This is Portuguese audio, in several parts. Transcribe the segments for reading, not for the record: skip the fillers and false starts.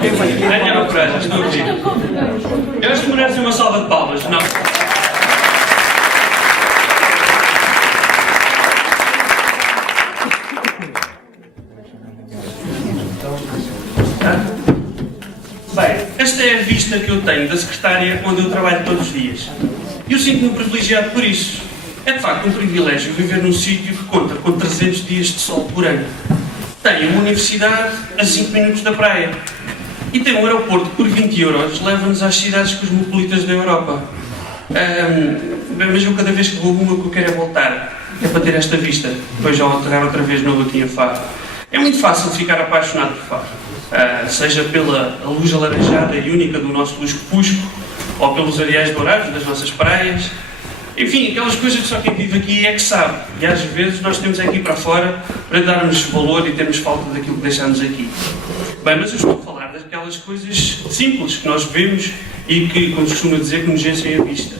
Daniela Pereira, estou aqui. Eu acho que merecem uma salva de palmas, não? Bem, esta é a vista que eu tenho da secretária onde eu trabalho todos os dias. E eu sinto-me privilegiado por isso. É de facto um privilégio viver num sítio que conta com 300 dias de sol por ano. Tem uma universidade a 5 minutos da praia. E tem um aeroporto que por 20 euros leva-nos às cidades cosmopolitas da Europa. Mas eu cada vez que vou uma o que eu quero é voltar. É para ter esta vista. Depois já vou aterrar outra vez novo aqui em Faro. É muito fácil ficar apaixonado por Faro. Seja pela luz alaranjada e única do nosso lusco-fusco, ou pelos areais dourados das nossas praias. Enfim, aquelas coisas que só quem vive aqui é que sabe. E às vezes nós temos aqui para fora para darmos valor e termos falta daquilo que deixamos aqui. Bem, mas eu estou a falar daquelas coisas simples que nós vemos e que, como se costuma dizer, que nos enchem a vista.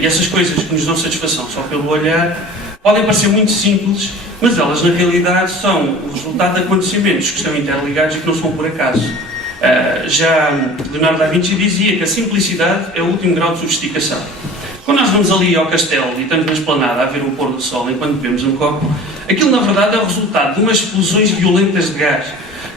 E essas coisas que nos dão satisfação só pelo olhar podem parecer muito simples, mas elas na realidade são o resultado de acontecimentos que estão interligados e que não são por acaso. Já Leonardo da Vinci dizia que a simplicidade é o último grau de sofisticação. Quando nós vamos ali ao castelo e estamos na esplanada a ver o pôr do sol enquanto bebemos um copo, aquilo na verdade é o resultado de umas explosões violentas de gás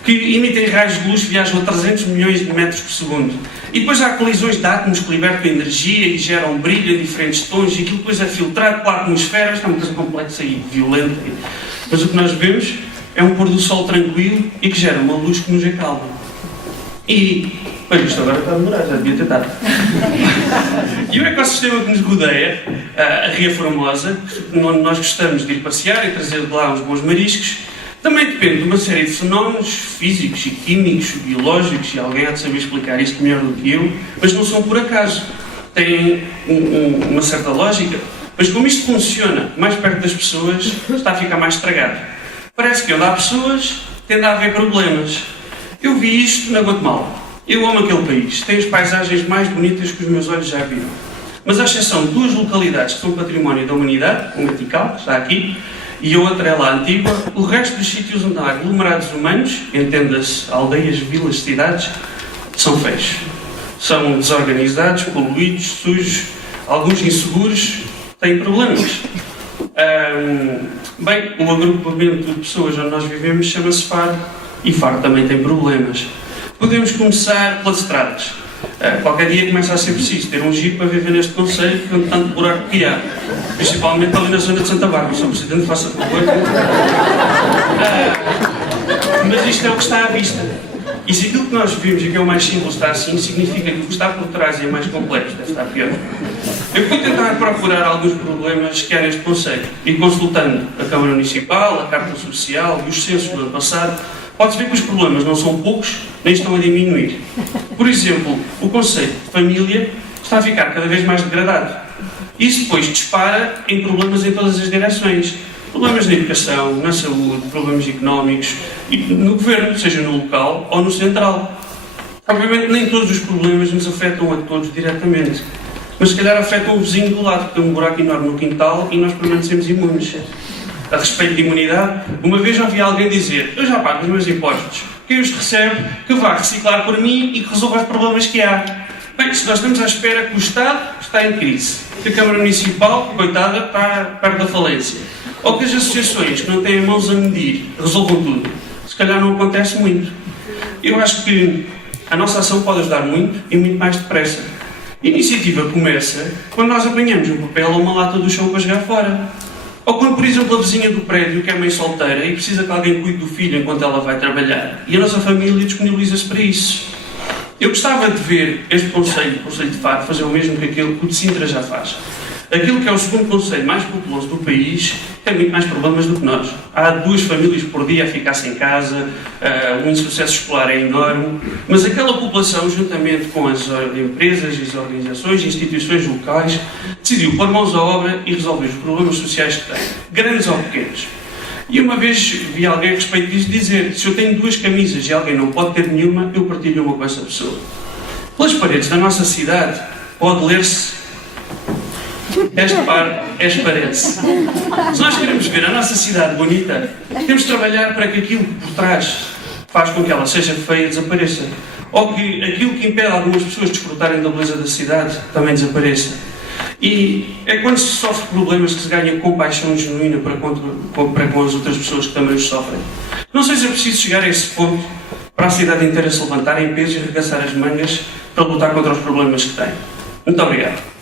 que emitem raios de luz que viajam a 300 milhões de metros por segundo. E depois há colisões de átomos que libertam energia e geram brilho em diferentes tons, e aquilo depois é filtrado pela atmosfera. Isto é uma coisa complexa e violenta. Mas o que nós vemos é um pôr do sol tranquilo e que gera uma luz que nos acalma. E, pois isto agora está a demorar, já devia ter dado. E o ecossistema que nos rodeia, a Ria Formosa, onde nós gostamos de ir passear e trazer de lá uns bons mariscos, também depende de uma série de fenómenos físicos e químicos, biológicos, e alguém há de saber explicar isto melhor do que eu, mas não são por acaso. Têm uma certa lógica, mas como isto funciona mais perto das pessoas, está a ficar mais estragado. Parece que onde há pessoas, tende a haver problemas. Eu vi isto na Guatemala. Eu amo aquele país. Tem as paisagens mais bonitas que os meus olhos já viram. Mas à exceção de duas localidades que são património da humanidade, um Gatical, que está aqui, e a outra é lá Antigua, o resto dos sítios onde há aglomerados humanos, entenda-se aldeias, vilas, cidades, são feios. São desorganizados, poluídos, sujos, alguns inseguros, têm problemas. Bem, o agrupamento de pessoas onde nós vivemos chama-se Faro, e Faro também tem problemas. Podemos começar pelas estradas. Qualquer dia começa a ser preciso ter um jeep para viver neste concelho, com tanto buraco que há. Principalmente ali na zona de Santa Bárbara. Sr. Presidente, faça favor. Mas isto é o que está à vista. E se aquilo que nós vimos e que é o mais simples está assim, significa que o que está por trás e é mais complexo, deve estar pior. Eu vou tentar procurar alguns problemas que há neste concelho. E consultando a Câmara Municipal, a Carta Social e os censos do ano passado, pode-se ver que os problemas não são poucos, nem estão a diminuir. Por exemplo, o conceito de família está a ficar cada vez mais degradado. Isso depois dispara em problemas em todas as direções. Problemas na educação, na saúde, problemas económicos, e no governo, seja no local ou no central. Obviamente nem todos os problemas nos afetam a todos diretamente, mas se calhar afetam o vizinho do lado, que tem um buraco enorme no quintal e nós permanecemos imunes. A respeito de imunidade, uma vez ouvi alguém dizer: eu já pago os meus impostos, quem os recebe, que vá reciclar por mim e que resolva os problemas que há. Bem, se nós estamos à espera que o Estado está em crise, que a Câmara Municipal, coitada, está perto da falência, ou que as associações que não têm mãos a medir resolvam tudo, se calhar não acontece muito. Eu acho que a nossa ação pode ajudar muito e muito mais depressa. A iniciativa começa quando nós apanhamos um papel ou uma lata do chão para jogar fora. Ou quando, por exemplo, a vizinha do prédio, que é mãe solteira e precisa que alguém cuide do filho enquanto ela vai trabalhar, e a nossa família disponibiliza-se para isso. Eu gostava de ver este concelho, o Concelho de Faro, fazer o mesmo que aquilo que o de Sintra já faz. Aquilo que é o segundo concelho mais populoso do país tem muito mais problemas do que nós. Há 2 famílias por dia a ficar sem casa, o insucesso escolar é enorme, mas aquela população, juntamente com as empresas, as organizações e instituições locais, decidiu pôr mãos à obra e resolver os problemas sociais que tem, grandes ou pequenos. E uma vez vi alguém a respeito disso dizer: se eu tenho 2 camisas e alguém não pode ter nenhuma, eu partilho uma com essa pessoa. Pelas paredes da nossa cidade pode ler-se: este par esparece. Se nós queremos ver a nossa cidade bonita, temos de trabalhar para que aquilo por trás faz com que ela seja feia desapareça. Ou que aquilo que impede algumas pessoas de desfrutarem da beleza da cidade também desapareça. E é quando se sofre problemas que se ganha compaixão genuína para com as outras pessoas que também os sofrem. Não sei se é preciso chegar a esse ponto para a cidade inteira se levantar em peso e arregaçar as mangas para lutar contra os problemas que tem. Muito obrigado.